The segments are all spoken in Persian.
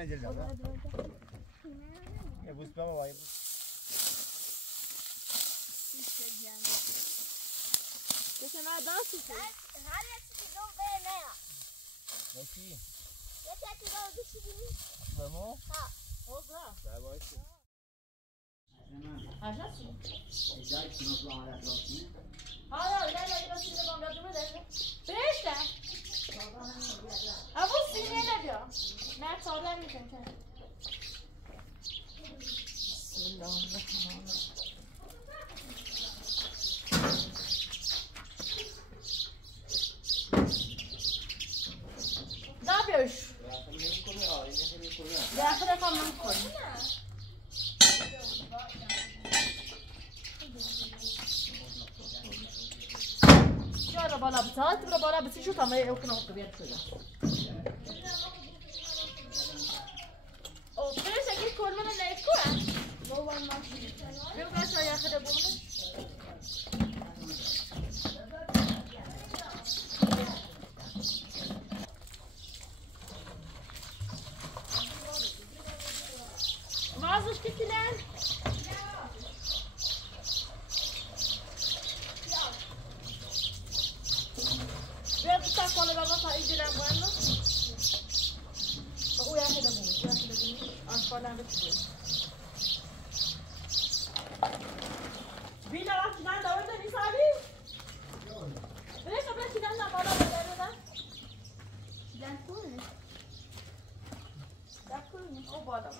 نجل جوا یه بوس بابا وای بوس کسی نه داستی هر یه چیزی دو به نه نکی یه چیزی دو بشیدی بمو ها اوزا باشه عجبی جای کنوز با آن رفتی ها یا نه راست میگم بام دادم برشتم ابو سینه نجا نه تالا میکنم که بسم الله الرحمن الرحیم دابیش داخل کام نمی‌کنی جا بالا بتاعت برو بالا بسی شو تمام اوكنا وقت بیاد شده او برش اگه کل من نیست کوه بابا ماشین بیو گاش یا خدا بمونه مازش که کلن بیاد بسا کنه بابا تا ایجرم باید او یا خدا بمونه آنفالم بکنه بینا وقت چیدن داور داری سالی؟ برش قبل چیدن بالا بده چیدن کنه دکنه او بالا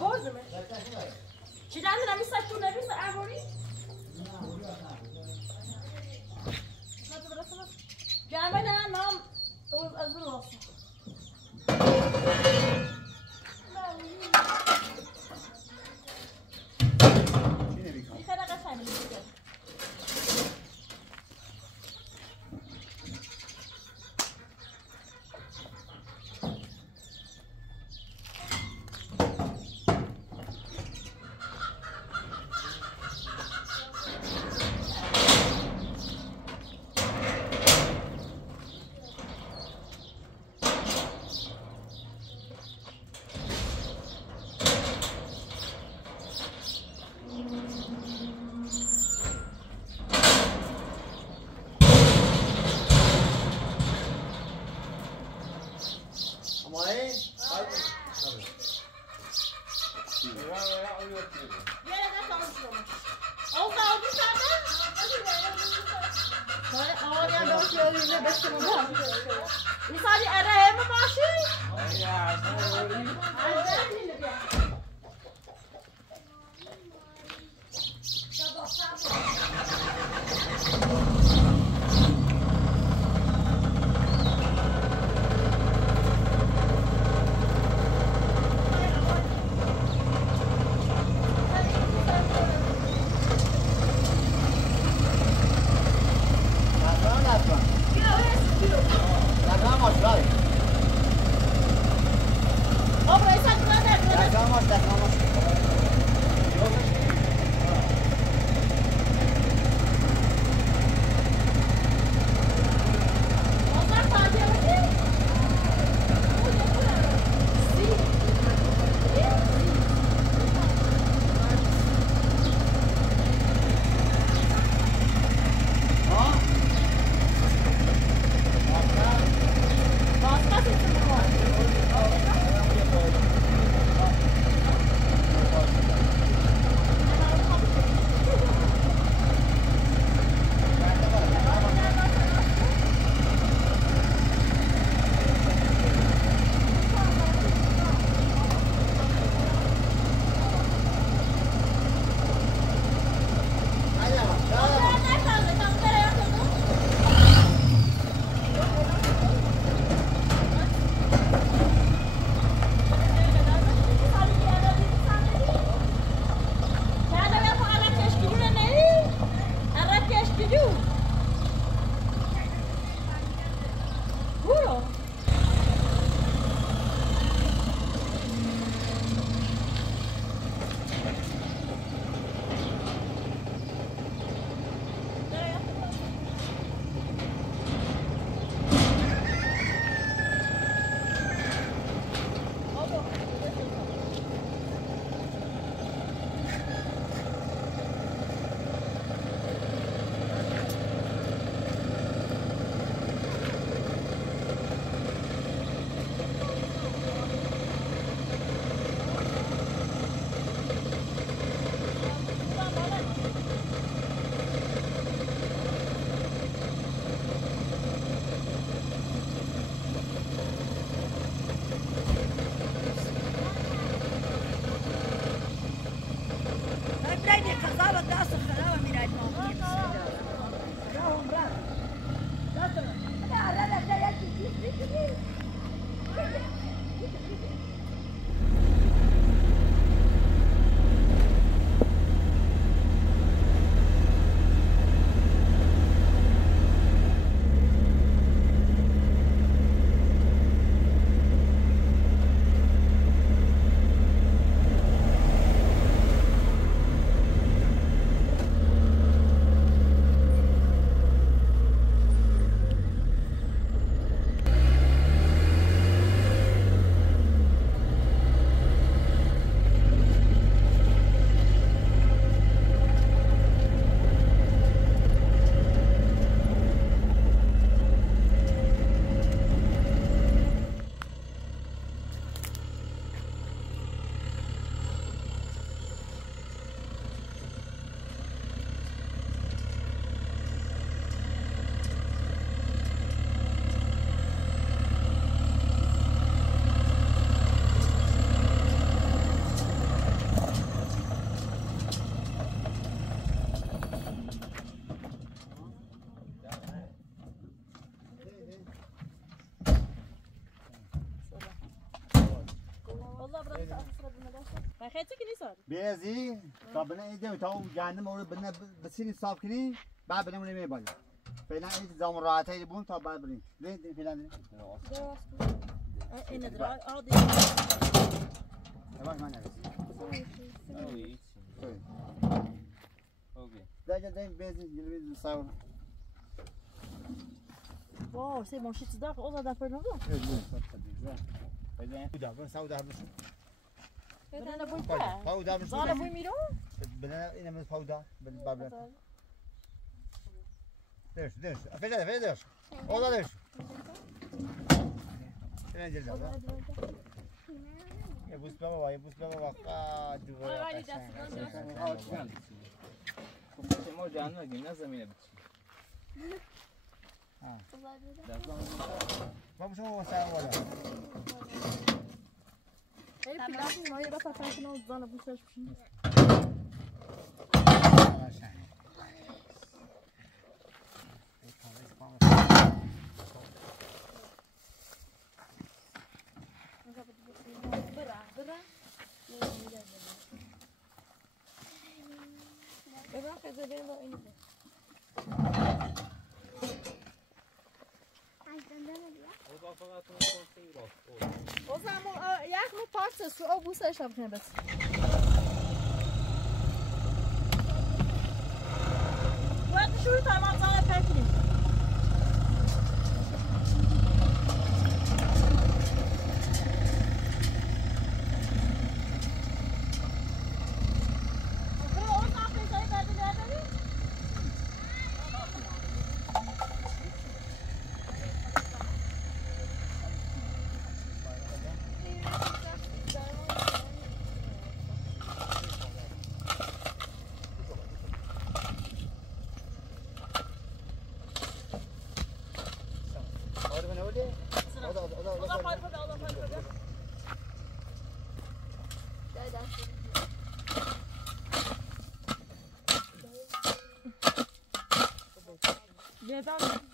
با زنه بردمش چیدن دارم این سکتون نبیست اربوری؟ جامعه نه نام از رو واسه این خیلی قشنگه میشه مثالي أراهم ماشي؟ خدا برای اساس رب المدرسه ما خیلی کی نیست بیازی تا بنا ایده تا جهنم رو بنا بسیاری صاف کنی بعد بنا منو میبال فعلا این زمان راحتی بون تا بعد بریم نه فعلا این درا عادی تمام من نرسید اوکی ده بیازی جلوی صاحب واو c'est bon shit d'or on a pas longtemps بودا بنا سعود هرمش انا بقول كده فودا مش انا بقول ميرو بنا إنا من فودا بالبابل ديش فيش والله ديش فين جلده يبوس بابا قاد ما جهنم نگیم نه زمینه بچی بابا شو وسع ولا ايه بلاش ما يبقى تعرف انه الظن بوساش بشي برا برا كذا بين له او فقط اون کنسی راست o zaman jak mu parça su o busaş yapmaya bas وقت شروع تمام زمان پکیم Neden?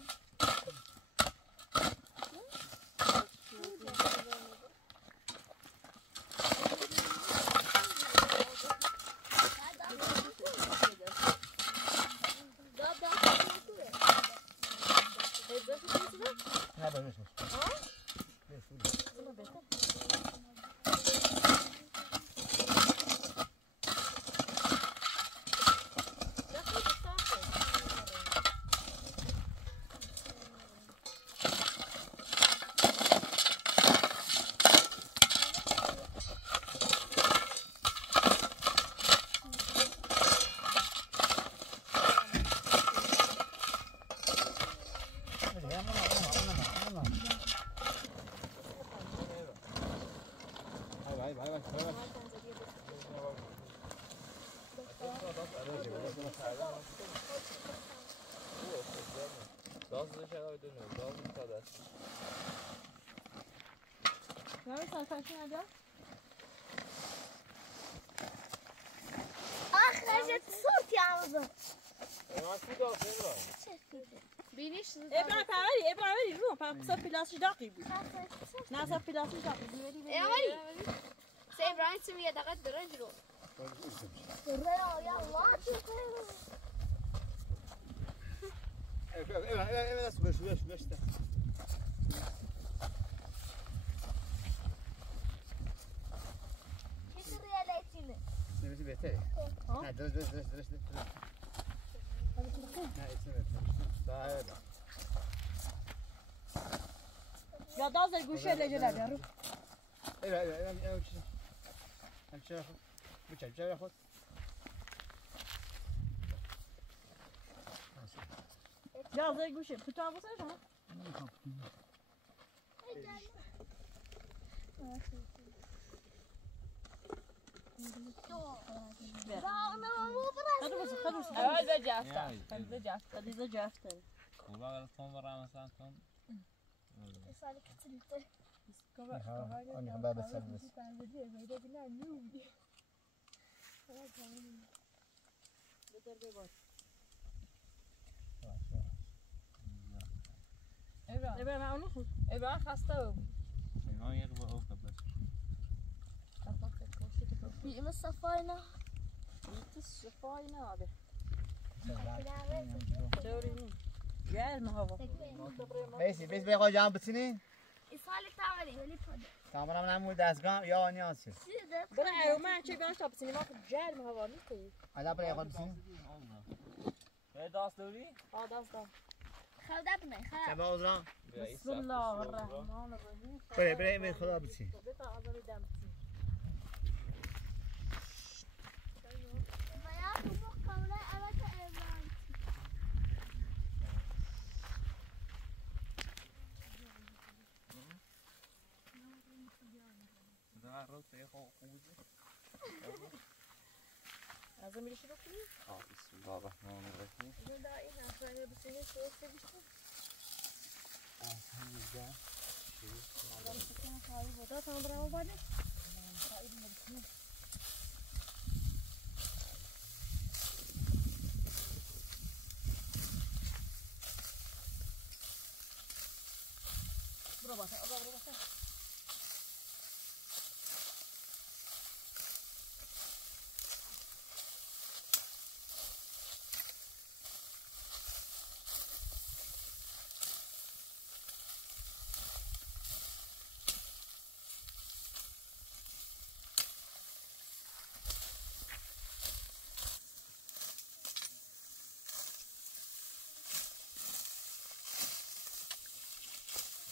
Nerede sarkaçın hadi? Ah, Recep صوت yalnızım. Biniş. İbrahim رو پس قصه پلاسی داقی بود. نه قصه پلاسی داقی بود. عمري سيبراهيم سمية دقت رجله. يا الله Ya da az guşe leceler ya. Ya az guşe. Kutu bu sen ha? اول بجافته هذه ذا جافته وبعد الفون برا مثلا كم أنا باب السبب ابراهیم خسته بود اینا یه رو اوقات بس بيئة الصفاينة الصفاينة به دوري گرم هوا بیسی بخواه جان بسینی إيصال تعملي ولي فاضي تمام نمود دستگاه یا نیازی برای من چه بیان تا بسینی ما گرم هوا نیستی حالا برای خود بسینی داست دوری؟ دست دار خلد ابني خلد شبه عذرا بسم الله الرحمن الرحیم برای خدا بسین بتا آزاری دم بسین ما ياكل مقاولة أبدا إيمان ده رو تیخو خوزه از میری شروع کنی؟ بسم الله الرحمن الرحیم جو دایی نفره بسینی شروع سبیشتر آدم سکن خواهی بودا تا برام باده خواهی بسینی برو باشه آقا برو باشه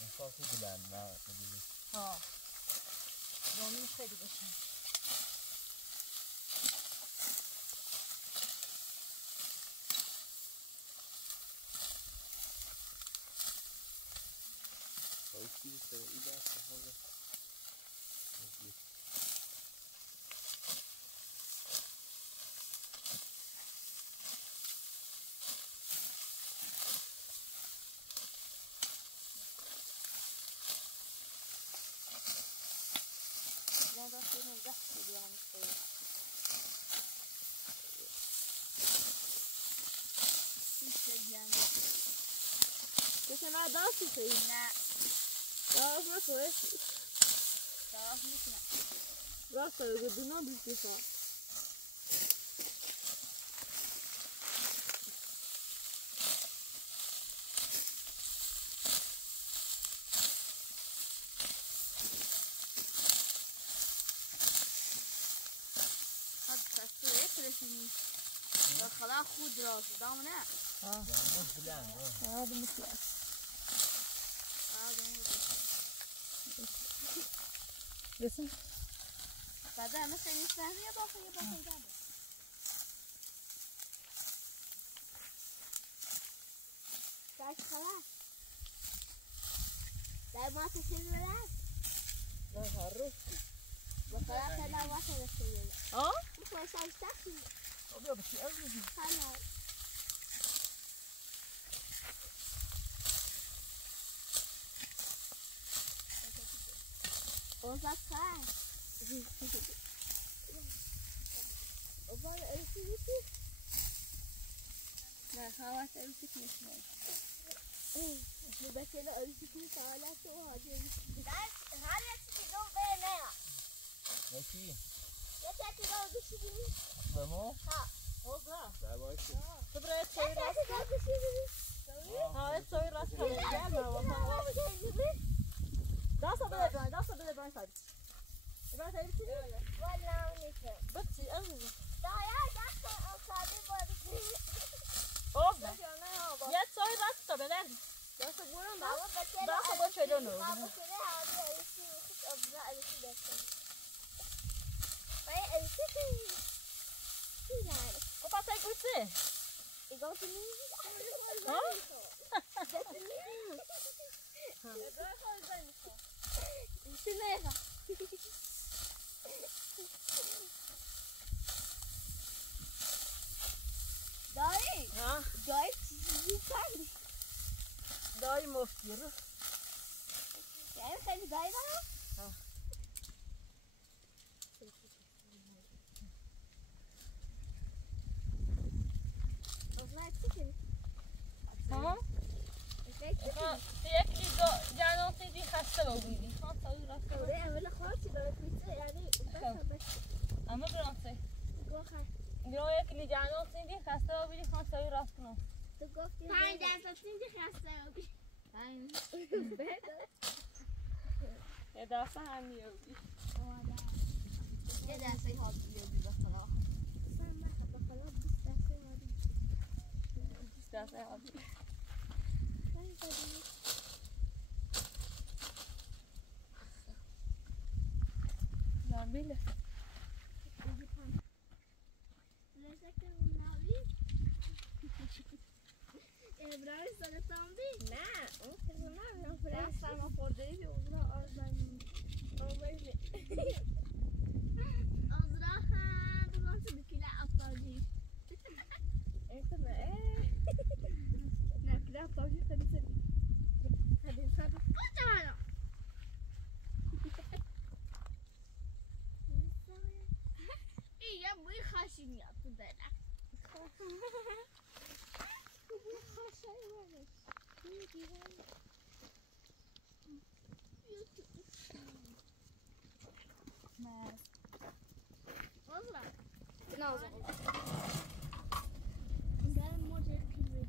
احساسی بودن نه ها زمین خیلی بشه Aqui, isso aí dá essa roda. لا ده فينا الزحف يعني شوية كيف ما داسي شيء لا تعرف ما كويس تعرف مثلا راسه يقدمنا بالكيسة خلاص خود راس دامنه هذا مثل لسه بعدها مثلا يسمعني يا باخي تعال خلاص لا ما تصير ولا لا هروح وخلاص انا واحدة تصير اه مش عايز تاكل ابيض بس قوي خلاص وصلت خلاص وصل ألفيتي لا خلاص ألفيتي بس أنا ألفيتي سالت وهذه هذا تدور بيننا Aqui, يا تدور بشيء vamos? ها اوضاع Vai, vai. تبغى تسوي يا راسك تدور بشيء ها تسوي راسك بالجامعة والله داسة بلا براين ثابت براين ثابت ولا نيكا بس قوي لا يا دكتور أصابي بودي اوضاع يا تسوي راسك بلا داسة بورن داسة بوش لونه Opa, sai com você? Igual que mim. Se leva. Dói? Dói de carne. Dói mosquito. Quer que dói não? ها؟ یکی جاناتی دی خسته بودی. اول خاصی داره پیتزا یعنی اما برانسه گفتم گروه یک لیجانو سیندی خسته و بیلی خان سایی راست کنم تو گفتی 5 درصد سینجی خسته بودی یه دسته هم میابی یه دسته ها بیابی بخدا سن نخد بخدا 20 دسته ها بیابی 20 دسته ها بیابی بیله لذت اون ناوی ابراهیم سالتان بی نه اون که اون ناوی فرست سرما خورده ای اون را آرزانی آویلی آزرا هم بزن تو بکیله افتادی ایسا نه بکیله افتادی خیلی سری خیلی سری کجا منو یه بوی خاشی میاد تو دلم بوی خاشی ورش بوی دیوان آزرا نه آزرا در موجه کلی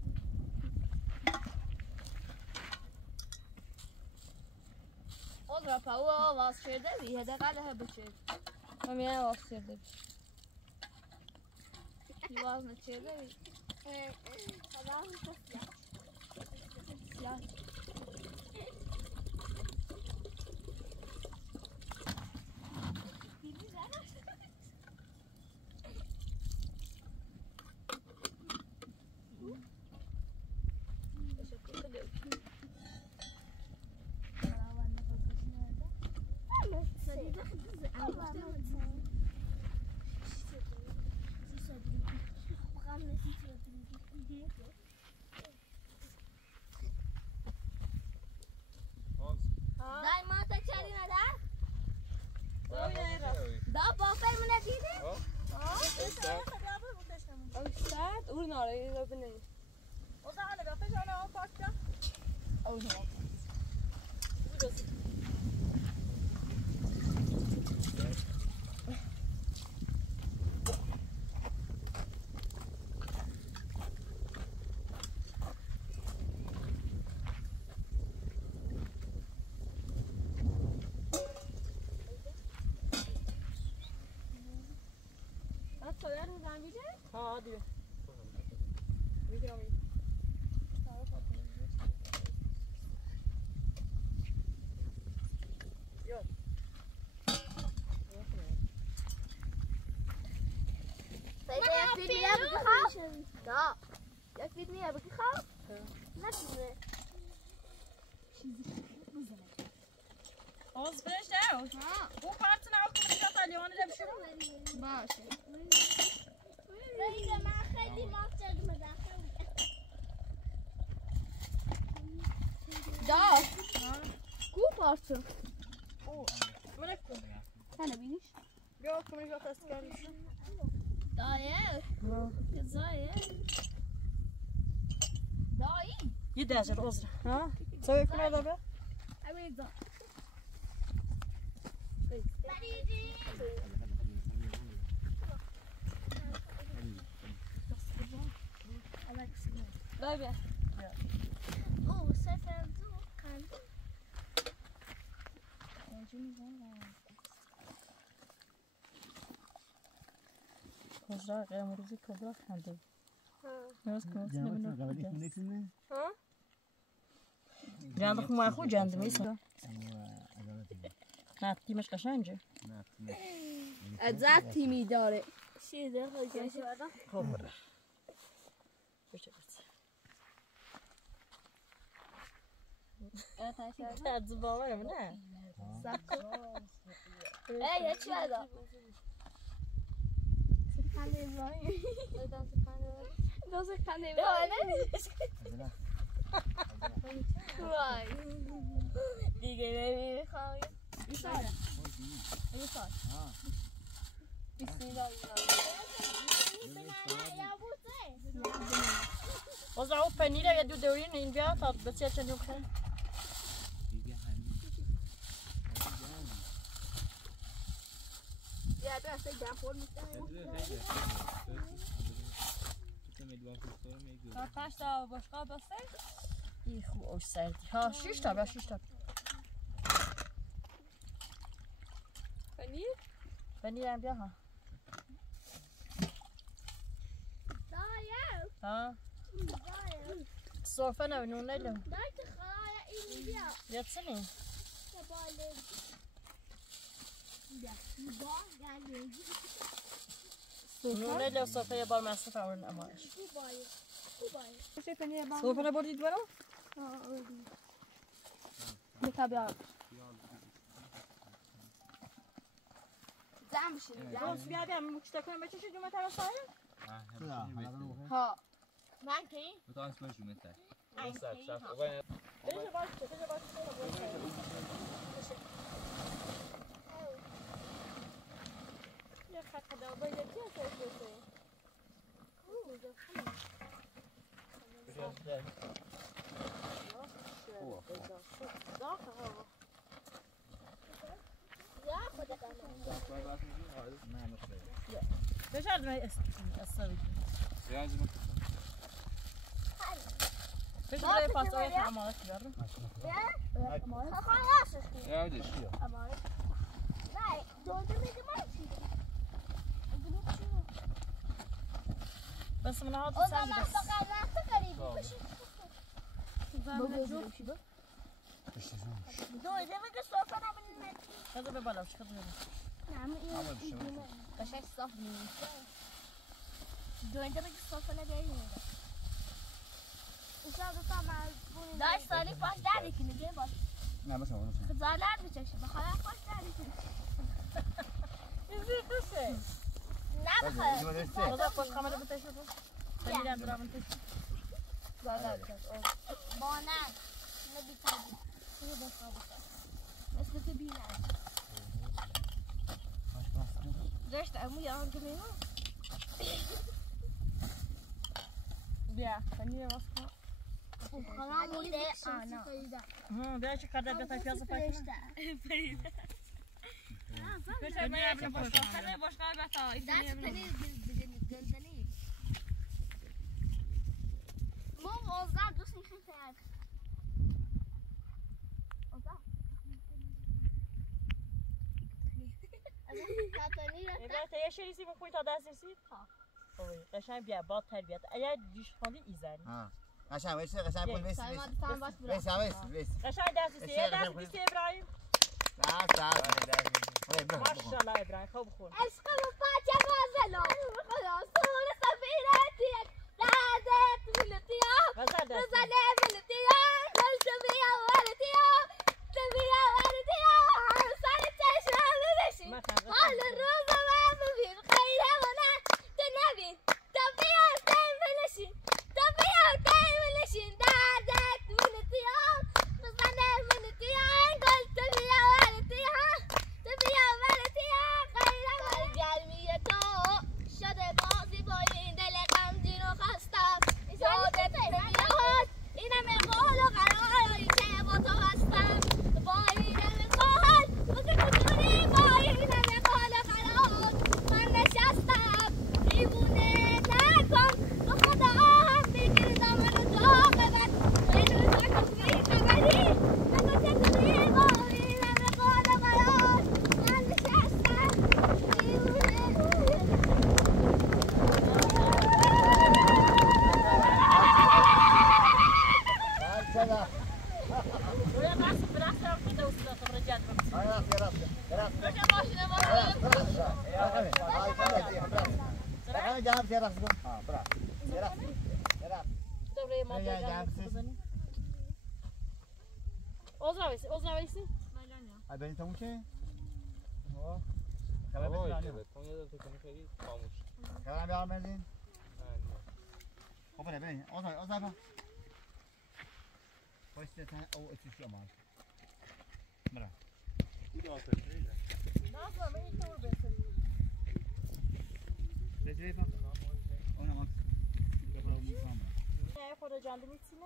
آزرا پاو آواز شده بی هده قله بچه من میان آواز کرده Yuvaz ne çevre? Adam siyah. Siyah. Da baffer mı ne dedi? Ustad, ur nare رو بنی. O zaman da baffer جانا o parça. او نه. ها دیگه میگیرم یاد یک فیلم میاد بخواه؟ دا یک فیلم میاد بخواه؟ نکنه Az beş de o. Bu partını al konuşacağız Aliyan'ı da bir şey باشه دیگه من خیلی ماچد مدرسه دا کو پارچه Bırak bunu. sen ne biniş Yok konuşacağız askermiş. dayı güzel dayı یه درجه عذر ها سوي كنا دابا evet da دابا او sefer du kan کجا قیام روزی کجا خنده ناز کنم ها جند خو ما خو جند میسا نه تیمش قشنگه ازت تیمی داره شیده خواهی خب بره بشه از باورم نه ای چی هدا سکانه بایی دو سکانه بایی وای دیگه نمیخوام بیسار بیسار بیسیلا وضع او پنیر یه دو دورین اینجا تا بسیار چندیم خیلی باید اصلا دفعه میکنه تا 5 تا باشگاه بسته این خوب اوش سردی ها 6 تا بیا 6 تا پنیر؟ پنیر هم بیا ها دایم ها دایم صرفه نونونه لو دایم خواهی این بیا بیا چنین باله بیا نونه لو صرفه یه بار مصرف اون امایش باله صرفه نبردید برو؟ بیا بیا زن بشین روز بیا بیا مچتا کنم بچه جمعه تر سایم؟ ها من کی؟ بتا اسمش جمعه بشه باشه یه خط دابه یکی از بشارد من استوی بشه برای پاس آیش امارت بیارم یادش بس من هات سنگ بس هذا ببلاش خذ قشنگ صاف نیست دوینده بگی صافه نگیریم داشت سالی پاش دردی که نگه باش نه مثلا خزالت بچشی بخواهی پاش دردی که این زیر خوشه نه بخواهی خدا پاس خمره بتشه بود خیلی درام بتشه بانن نبی تابی مثل تو بینن داشت امو یارم که میمون بیا پنیر راست کن خواهم بوده آنا بیا چه کرده بیا تا پیاز پاک کنه پنیر ابن باشگاه باشگاه بتا دست پنیر گلدنی ما وزدار دوست نیخیم تیار بیا تا یه شریسی بخوری تا دست رسید قشنگ بیا باد تربیت اگر دیش خواندی ایزنی قشنگ وایس قشنگ پول وایس قشنگ دست یه دست بیستی ابراهیم ماشاءالله ابراهیم خوب بخون عشق و پاچه بازلو خلاص سور سفیرتی دردت ملتیا بزنه ملتیا نشتبیا ولتیا تبیا ولتیا سر چشم ببشی حال روز من ببین خیره و نه تو نبین تو بیا تیم بلشین تو بیا تیم بلشین دردت ملتیا بزنه ملتیا گل تبیا ولتیا تبیا ولتیا خیره و گرمی تو شده بازی با این دل غمگین و خستم یادت نمیاد اینم قول و قراری که با تو هستم با اینم قول بگو با اینم قول و قرار من نشستم دیوونه نکن تو خدا هم بگیر دامن جا ببر خیلی بزرگ بیخبری بگو چطوری با اینم قول و قرار من نشستم دیوونه ولا بس براسه كده وصلت الرجال البته تموم شه کلام بیار بزین خب ببین آزار واسه تا او اتیش امال برا بزنید اونم نه خود جان میتونه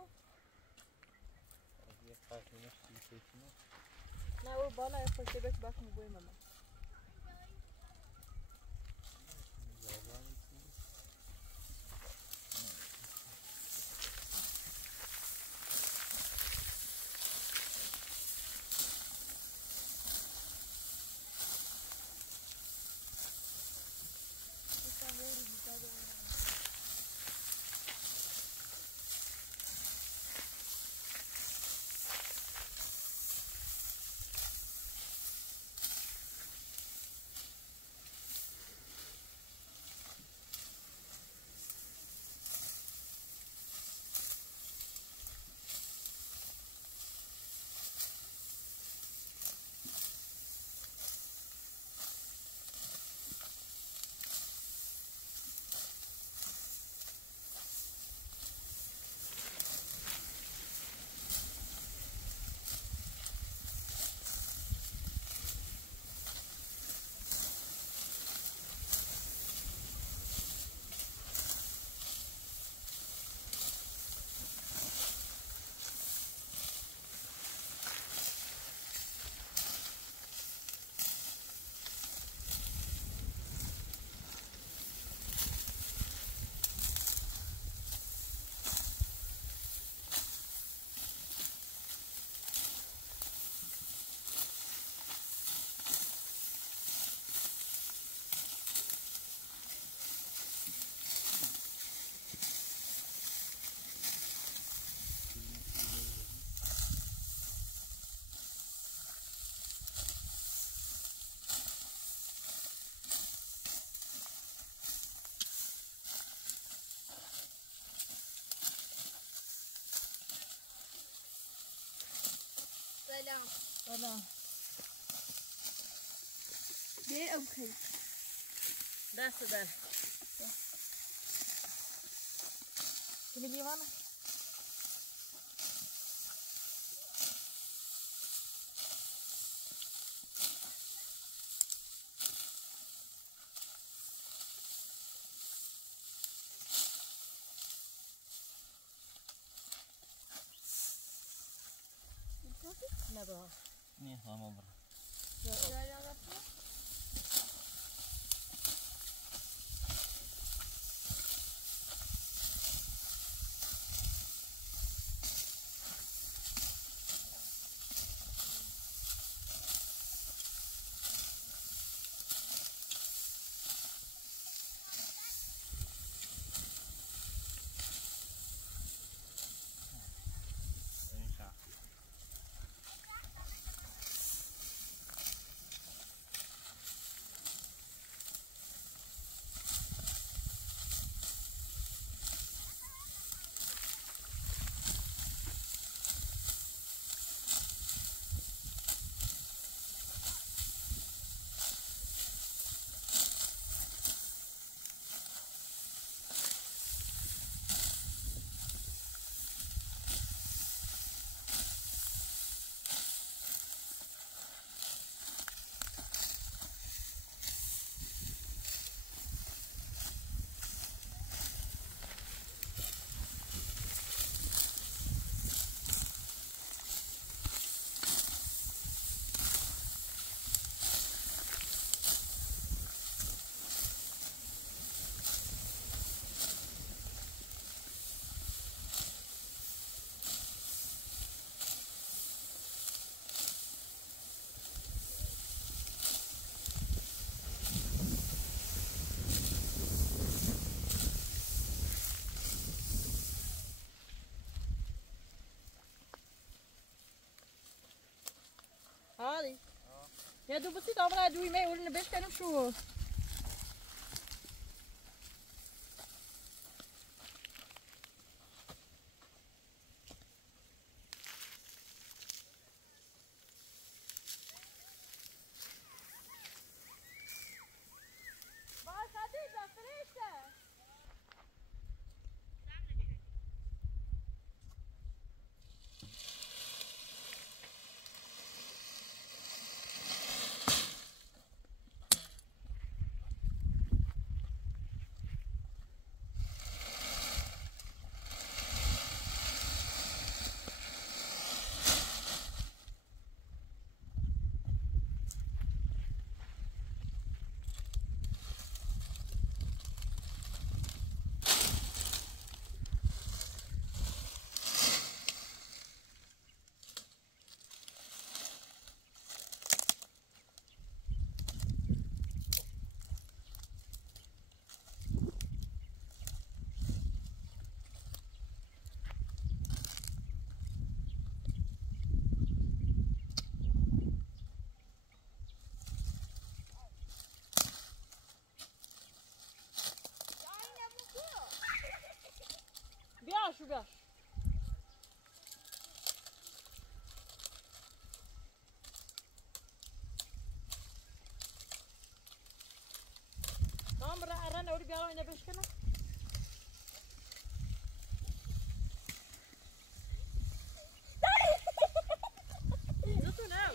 نه او بالا خوش بک باش میگویم ماما سلام سلام بیا اوکی دست در چی میگی مانا؟ نه بابا نه همه برو هادي يا دوب بسيط عمرها دوي ما يقول لنا بيش كانوا شو شو بياش نام رأنا أوري بيارو إنه بيش كنا زتو نام